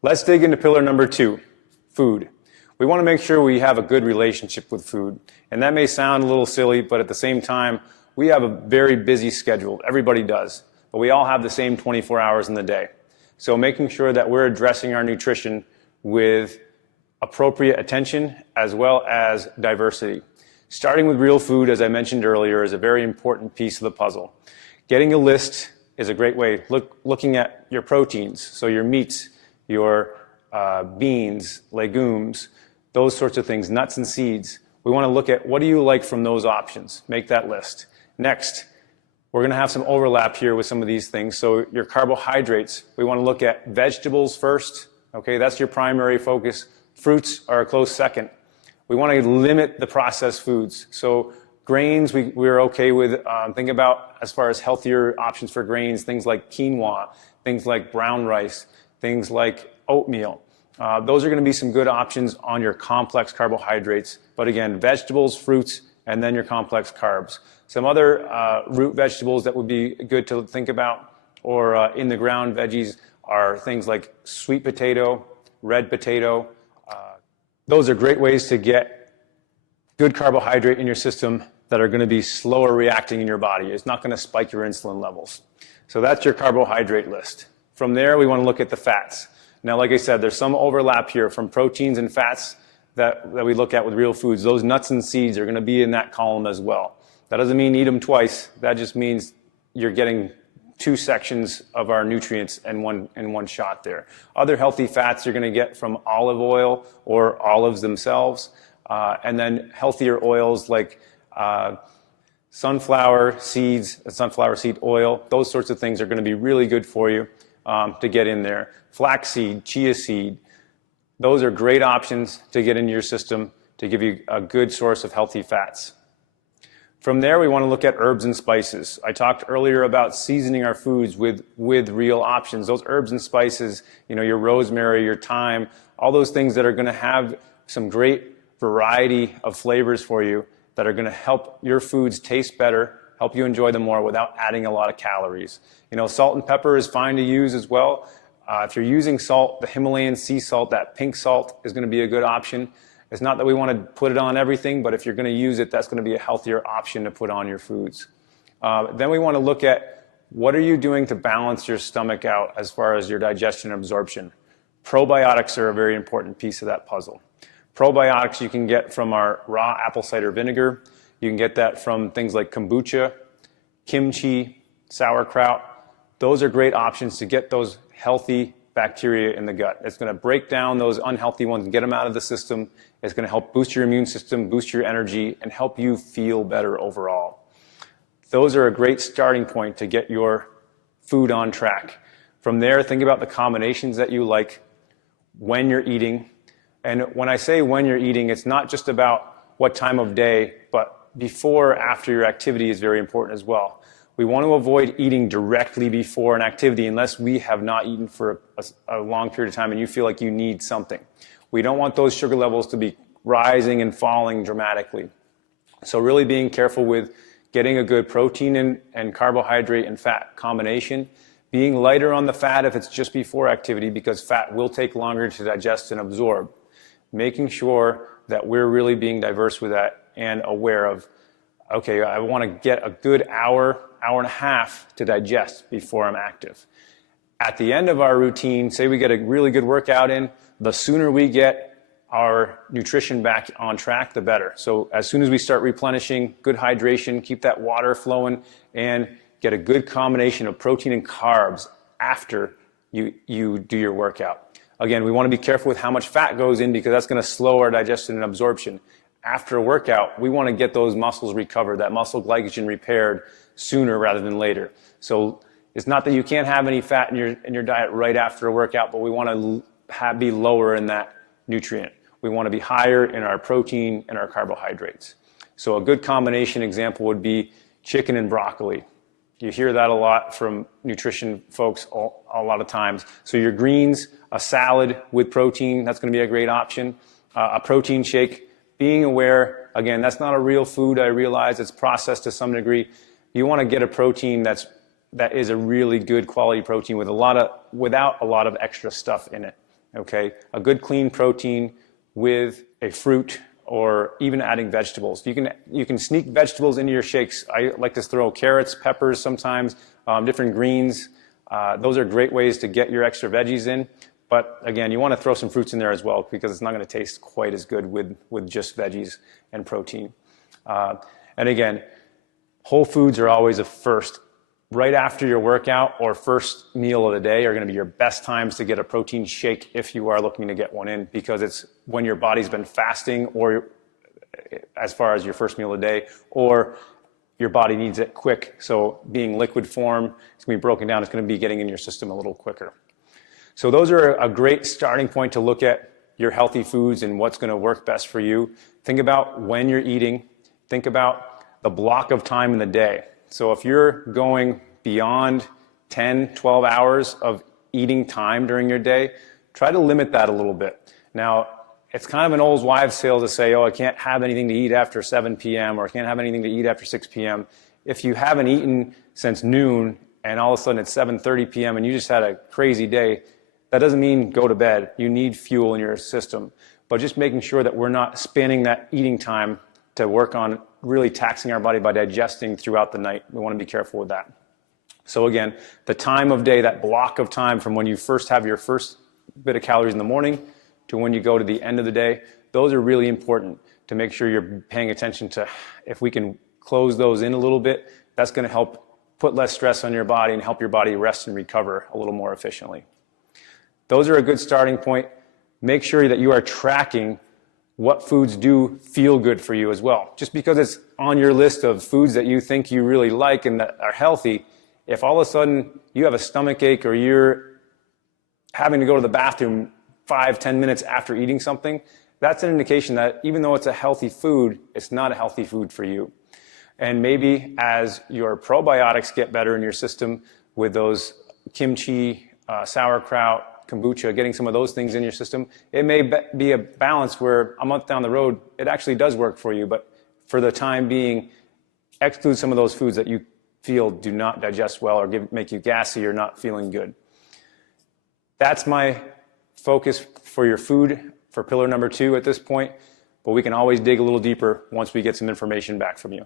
Let's dig into pillar number 2, food. We want to make sure we have a good relationship with food. And that may sound a little silly, but at the same time, we have a very busy schedule. Everybody does. But we all have the same 24 hours in the day. So making sure that we're addressing our nutrition with appropriate attention as well as diversity. Starting with real food, as I mentioned earlier, is a very important piece of the puzzle. Getting a list is a great way. Looking at your proteins, so your meats, your beans, legumes, those sorts of things, nuts and seeds. We want to look at what do you like from those options. Make that list. Next, we're going to have some overlap here with some of these things. So your carbohydrates, we want to look at vegetables first. Okay, that's your primary focus. Fruits are a close second. We want to limit the processed foods. So grains, we're okay with. Think about as far as healthier options for grains, things like quinoa, things like brown rice, things like oatmeal. Those are going to be some good options on your complex carbohydrates. But again, vegetables, fruits, and then your complex carbs. Some other root vegetables that would be good to think about, or in the ground veggies, are things like sweet potato, red potato. Those are great ways to get good carbohydrate in your system that are going to be slower reacting in your body. It's not going to spike your insulin levels. So that's your carbohydrate list. From there, we want to look at the fats. Now, like I said, there's some overlap here from proteins and fats that we look at with real foods. Those nuts and seeds are going to be in that column as well. That doesn't mean eat them twice. That just means you're getting 2 sections of our nutrients in one shot there. Other healthy fats you're going to get from olive oil or olives themselves, and then healthier oils like sunflower seeds, sunflower seed oil. Those sorts of things are going to be really good for you to get in there. Flaxseed, chia seed, those are great options to get into your system to give you a good source of healthy fats. From there, we want to look at herbs and spices. I talked earlier about seasoning our foods with real options. Those herbs and spices, your rosemary, your thyme, all those things that are going to have some great variety of flavors for you that are going to help your foods taste better, help you enjoy them more without adding a lot of calories. Salt and pepper is fine to use as well. If you're using salt, the Himalayan sea salt, that pink salt, is going to be a good option. It's not that we want to put it on everything, but if you're going to use it, that's going to be a healthier option to put on your foods. Then we want to look at what are you doing to balance your stomach out as far as your digestion and absorption. Probiotics are a very important piece of that puzzle. Probiotics you can get from our raw apple cider vinegar. You can get that from things like kombucha, kimchi, sauerkraut. Those are great options to get those healthy bacteria in the gut. It's going to break down those unhealthy ones and get them out of the system. It's going to help boost your immune system, boost your energy, and help you feel better overall. Those are a great starting point to get your food on track. From there, think about the combinations that you like when you're eating. And when I say when you're eating, it's not just about what time of day, but before or after your activity is very important as well. We want to avoid eating directly before an activity unless we have not eaten for a long period of time and you feel like you need something. We don't want those sugar levels to be rising and falling dramatically. So really being careful with getting a good protein and carbohydrate and fat combination. Being lighter on the fat if it's just before activity because fat will take longer to digest and absorb. Making sure that we're really being diverse with that and aware of, okay, I want to get a good hour and a half to digest before I'm active. At the end of our routine, say we get a really good workout in, the sooner we get our nutrition back on track, the better. So as soon as we start replenishing, good hydration, keep that water flowing, and get a good combination of protein and carbs after you do your workout. Again, we want to be careful with how much fat goes in because that's going to slow our digestion and absorption. After a workout, we want to get those muscles recovered, that muscle glycogen repaired sooner rather than later. So it's not that you can't have any fat in your diet right after a workout, but we want to be lower in that nutrient. We want to be higher in our protein and our carbohydrates. So a good combination example would be chicken and broccoli. You hear that a lot from nutrition folks a lot of times. So your greens, a salad with protein, that's going to be a great option. A protein shake, being aware, again, that's not a real food, I realize it's processed to some degree. You want to get a protein that is a really good quality protein without a lot of extra stuff in it. okay? A good clean protein with a fruit or even adding vegetables. You can sneak vegetables into your shakes. I like to throw carrots, peppers sometimes, different greens. Those are great ways to get your extra veggies in. But again, you want to throw some fruits in there as well because it's not going to taste quite as good with just veggies and protein. And again, whole foods are always a first. Right after your workout or first meal of the day are going to be your best times to get a protein shake if you are looking to get one in, because it's when your body's been fasting, or as far as your first meal of the day, or your body needs it quick. So being liquid form, it's going to be broken down. It's going to be getting in your system a little quicker. So those are a great starting point to look at your healthy foods and what's going to work best for you. Think about when you're eating. Think about the block of time in the day. So if you're going beyond 10, 12 hours of eating time during your day, try to limit that a little bit. Now, it's kind of an old wives' tale to say, oh, I can't have anything to eat after 7 p.m. or I can't have anything to eat after 6 p.m. If you haven't eaten since noon and all of a sudden it's 7:30 p.m. and you just had a crazy day, that doesn't mean go to bed. You need fuel in your system. But just making sure that we're not spanning that eating time to work on really taxing our body by digesting throughout the night. We want to be careful with that. So again, the time of day, that block of time from when you first have your first bit of calories in the morning to when you go to the end of the day, those are really important to make sure you're paying attention to. If we can close those in a little bit, that's going to help put less stress on your body and help your body rest and recover a little more efficiently. Those are a good starting point. Make sure that you are tracking what foods do feel good for you as well. Just because it's on your list of foods that you think you really like and that are healthy, if all of a sudden you have a stomach ache or you're having to go to the bathroom 5-10 minutes after eating something, that's an indication that even though it's a healthy food, it's not a healthy food for you. And maybe as your probiotics get better in your system with those kimchi, sauerkraut, kombucha, getting some of those things in your system, it may be a balance where a month down the road, it actually does work for you, but for the time being, exclude some of those foods that you feel do not digest well or make you gassy or not feeling good. That's my focus for your food for pillar number 2 at this point, but we can always dig a little deeper once we get some information back from you.